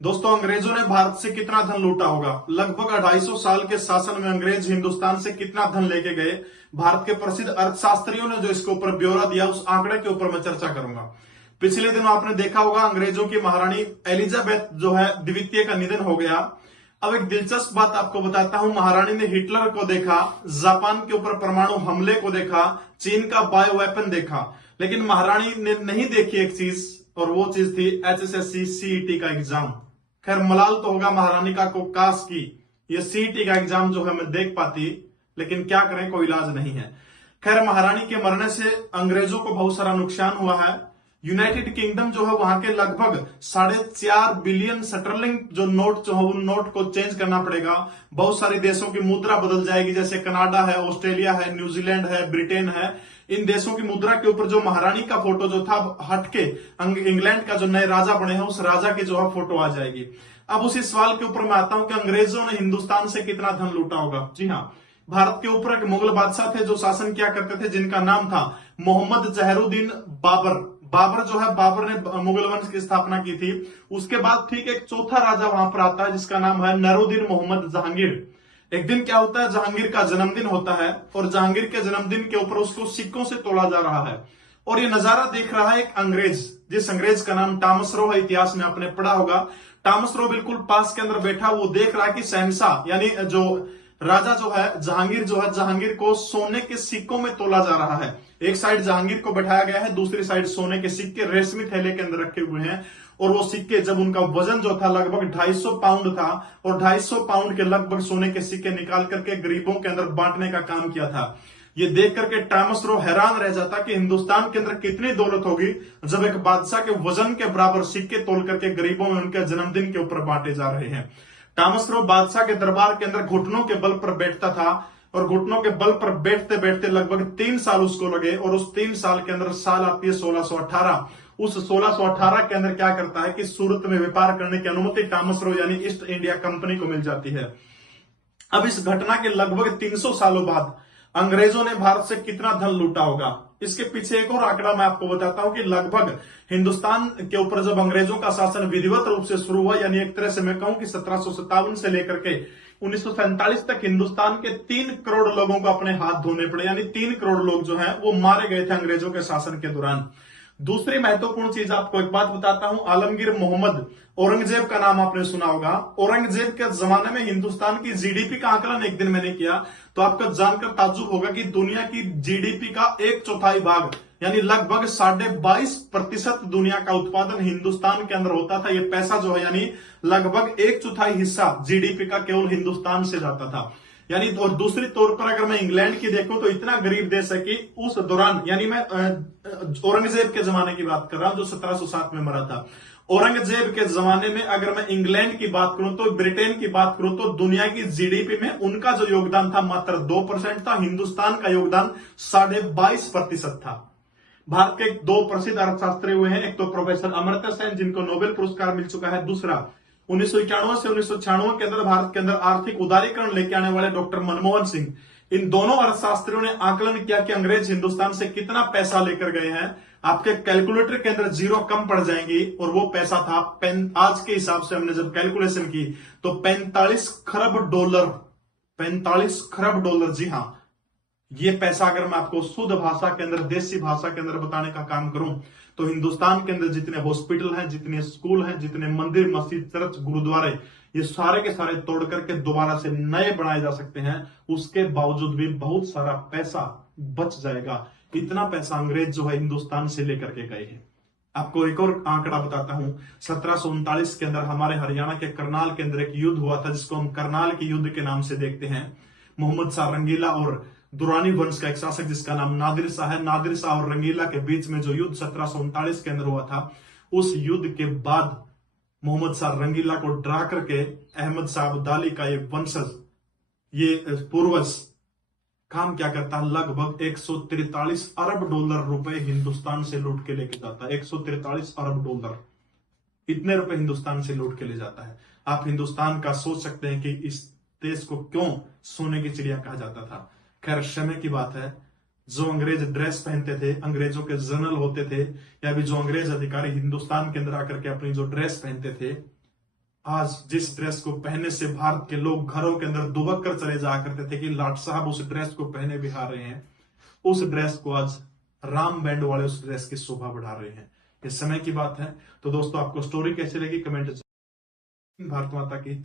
दोस्तों, अंग्रेजों ने भारत से कितना धन लूटा होगा? लगभग 250 साल के शासन में अंग्रेज हिंदुस्तान से कितना धन लेके गए? भारत के प्रसिद्ध अर्थशास्त्रियों ने जो इसके ऊपर ब्यौरा दिया, उस आंकड़े के ऊपर मैं चर्चा करूंगा। पिछले दिनों आपने देखा होगा, अंग्रेजों की महारानी एलिजाबेथ जो है द्वितीय का निधन हो गया। अब एक दिलचस्प बात आपको बताता हूं। महारानी ने हिटलर को देखा, जापान के ऊपर परमाणु हमले को देखा, चीन का बायो वेपन देखा, लेकिन महारानी ने नहीं देखी एक चीज, और वो चीज थी HSSC CET का एग्जाम। खैर, मलाल तो होगा महारानी का को काश की ये CET का एग्जाम जो है मैं देख पाती, लेकिन क्या करें, कोई इलाज नहीं है। खैर, महारानी के मरने से अंग्रेजों को बहुत सारा नुकसान हुआ है। यूनाइटेड किंगडम जो है वहां के लगभग 4.5 बिलियन स्टर्लिंग जो नोट जो है, उन नोट को चेंज करना पड़ेगा। बहुत सारे देशों की मुद्रा बदल जाएगी, जैसे कनाडा है, ऑस्ट्रेलिया है, न्यूजीलैंड है, ब्रिटेन है। इन देशों की मुद्रा के ऊपर जो महारानी का फोटो जो था हटके इंग्लैंड का जो नए राजा बने हैं, उस राजा की जो है फोटो आ जाएगी। अब उसी सवाल के ऊपर मैं आता हूं कि अंग्रेजों ने हिंदुस्तान से कितना धन लूटा होगा। जी हाँ, भारत के ऊपर एक मुगल बादशाह थे जो शासन किया करते थे, जिनका नाम था मोहम्मद जहरुद्दीन बाबर। बाबर जो है, बाबर ने मुगल वंश की स्थापना की थी। उसके बाद ठीक एक चौथा राजा वहां पर आता है, जिसका नाम है नरूद्दीन मोहम्मद जहांगीर। एक दिन क्या होता है, जहांगीर का जन्मदिन होता है, और जहांगीर के जन्मदिन के ऊपर उसको सिक्कों से तोला जा रहा है। और ये नजारा देख रहा है एक अंग्रेज, जिस अंग्रेज का नाम टॉमस रो है। इतिहास में आपने पढ़ा होगा। टॉमस रो बिल्कुल पास के अंदर बैठा, वो देख रहा है कि शहंशाह यानी जो राजा जो है जहांगीर जो है, जहांगीर को सोने के सिक्कों में तोला जा रहा है। एक साइड जहांगीर को बैठाया गया है, दूसरी साइड सोने के सिक्के रेशमी थैले के अंदर रखे हुए हैं। और वो सिक्के, जब उनका वजन जो था लगभग 250 पाउंड था, और 250 पाउंड के लगभग सोने के सिक्के निकाल करके गरीबों के अंदर बांटने का काम किया था। ये देख करके टॉमस रो हैरान रह जाता कि हिंदुस्तान के अंदर कितनी दौलत होगी जब एक बादशाह के वजन के बराबर सिक्के तोल करके गरीबों में उनके जन्मदिन के ऊपर बांटे जा रहे हैं। टॉमस रो बादशाह के दरबार के अंदर घुटनों के बल पर बैठता था, और घुटनों के बल पर बैठते बैठते लगभग 3 साल उसको लगे। और उस 3 साल के अंदर साल आती है 1618। उस 1618 के अंदर क्या करता है कि सूरत में व्यापार करने की अनुमति टॉमस रो यानी ईस्ट इंडिया कंपनी को मिल जाती है। अब इस घटना के लगभग 300 सालों बाद अंग्रेजों ने भारत से कितना धन लूटा होगा? इसके पीछे एक और आंकड़ा मैं आपको बताता हूं कि लगभग हिंदुस्तान के ऊपर जब अंग्रेजों का शासन विधिवत रूप से शुरू हुआ, यानी एक तरह से मैं कहूं कि 1757 से लेकर के 1947 तक हिंदुस्तान के 3 करोड़ लोगों को अपने हाथ धोने पड़े, यानी 3 करोड़ लोग जो हैं वो मारे गए थे अंग्रेजों के शासन के दौरान। दूसरी महत्वपूर्ण चीज आपको एक बात बताता हूं। आलमगीर मोहम्मद औरंगजेब का नाम आपने सुना होगा। औरंगजेब के जमाने में हिंदुस्तान की जीडीपी का आकलन एक दिन मैंने किया, तो आपको जानकर ताज्जुब होगा कि दुनिया की जीडीपी का 1/4 भाग यानी लगभग 22.5% दुनिया का उत्पादन हिंदुस्तान के अंदर होता था। ये पैसा जो है यानी लगभग 1/4 हिस्सा जीडीपी का केवल हिंदुस्तान से जाता था। यानी और दूसरी तौर पर अगर मैं इंग्लैंड की देखूं तो इतना गरीब देश है कि उस दौरान, यानी मैं औरंगजेब के जमाने की बात कर रहा हूं जो 1707 में मरा था। औरंगजेब के जमाने में अगर मैं इंग्लैंड की बात करूं तो, ब्रिटेन की बात करूं तो दुनिया की जीडीपी में उनका जो योगदान था मात्र 2% था। हिंदुस्तान का योगदान 22.5% था। भारत के 2 प्रसिद्ध अर्थशास्त्री हुए हैं, एक तो प्रोफेसर अमर्त्य सेन जिनको नोबेल पुरस्कार मिल चुका है, दूसरा 1991 से 1996 के अंदर भारत के अंदर आर्थिक उदारीकरण लेके आने वाले डॉक्टर मनमोहन सिंह। इन दोनों अर्थशास्त्रियों ने आकलन किया कि अंग्रेज हिंदुस्तान से कितना पैसा लेकर गए हैं। आपके कैलकुलेटर के अंदर जीरो कम पड़ जाएंगी, और वो पैसा था आज के हिसाब से हमने जब कैलकुलेशन की तो 45 खरब डॉलर। 45 खरब डॉलर, जी हां। ये पैसा अगर मैं आपको शुद्ध भाषा के अंदर, देसी भाषा के अंदर बताने का काम करूं तो हिंदुस्तान के अंदर जितने हॉस्पिटल हैं, जितने स्कूल हैं, जितने मंदिर, मस्जिद, चर्च, गुरुद्वारे, ये सारे के सारे तोड़ करके दोबारा से नए बनाए जा सकते हैं। उसके बावजूद भी बहुत सारा पैसा बच जाएगा। इतना पैसा अंग्रेज जो है हिंदुस्तान से लेकर के गए हैं। आपको एक और आंकड़ा बताता हूं। 1739 के अंदर हमारे हरियाणा के करनाल के अंदर एक युद्ध हुआ था, जिसको हम करनाल के युद्ध के नाम से देखते हैं। मोहम्मद शाह रंगीला और दुरानी वंश का एक शासक जिसका नाम नादिर शाह है, नादिर शाह और रंगीला के बीच में जो युद्ध 1739 के अंदर हुआ था, उस युद्ध के बाद मोहम्मद शाह रंगीला को डरा करके अहमद शाह अब्दाली का ये वंशज, ये पूर्वज काम क्या करता है, लगभग 143 अरब डॉलर रुपए हिंदुस्तान से लूट के लेके जाता है। 143 अरब डॉलर, इतने रुपए हिंदुस्तान से लूट के ले जाता है। आप हिंदुस्तान का सोच सकते हैं कि इस देश को क्यों सोने की चिड़िया कहा जाता था। खैर, समय की बात है। जो अंग्रेज ड्रेस पहनते थे, अंग्रेजों के जनरल होते थे, या भी जो अंग्रेज अधिकारी हिंदुस्तान के अंदर आकर के अपनी जो ड्रेस पहनते थे, आज जिस ड्रेस को पहनने से भारत के लोग घरों के अंदर दुबक कर चले जाया करते थे कि लाट साहब उस ड्रेस को पहने बिहार रहे हैं, उस ड्रेस को आज राम बैंड वाले उस ड्रेस की शोभा बढ़ा रहे हैं। ये समय की बात है। तो दोस्तों, आपको स्टोरी कैसी लगी कमेंट। भारत माता की